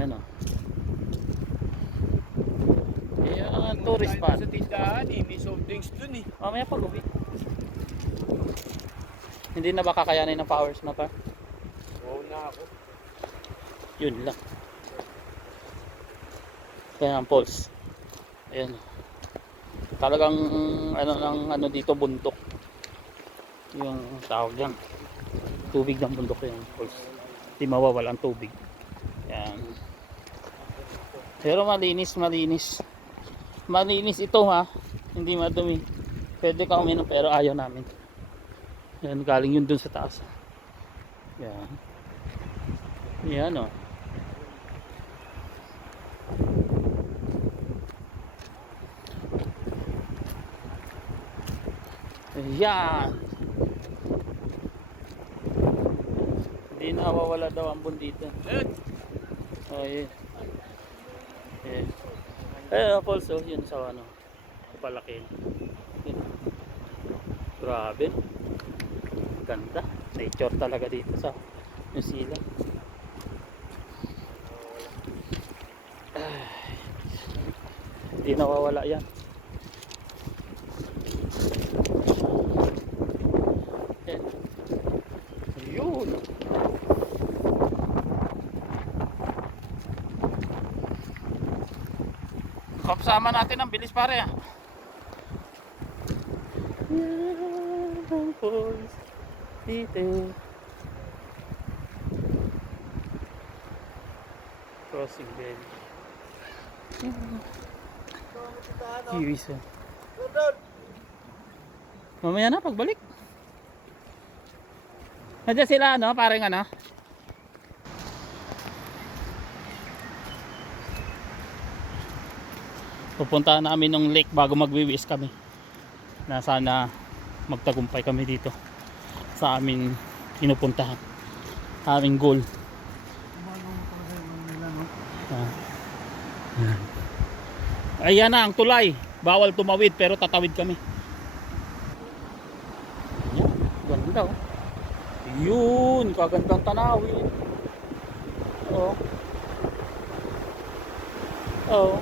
Yan o. Yan, tourist spot. Sa tindahan eh, may soft drinks dun eh. Mamaya pag uwi. Hindi na ba kakayanin ng powers na pa? Oo na ako. Yun lang. Kaya ang pulse. Ayan. Talagang ano dito, bundok. Yung tawag yan. Tubig ng bundok yung pulse. Hindi mawawala ang tubig. Ayan. Pero malinis. Malinis ito ha. Hindi madumi. Pwede ka uminom pero ayaw namin. Yan, galing yun dun sa taas. Yan. Yan o. Yan. Hindi nawawala daw ang dito. Oh, yeah. Yeah. Eh, also, yun sa ano. Palaki. Yun. Grabe. Ganda. Nature talaga dito sa New Zealand. Hindi nawawala yan. Yan. Yun. Kapsama natin ang bilis pare ah. Yan. Boys. Dito. Crossing bed. Kiwis oh. Mamaya na pagbalik. Nandiyan sila ano, parang ano. Pupuntahan namin ng lake bago magwiwis kami. Na sana magtagumpay kami dito sa aming pinupuntahan. Aming goal. Ayan na ang tulay. Bawal tumawid pero tatawid kami. Ayan, ganda oh. Yun, kagandang tanawin. Oh. Oh.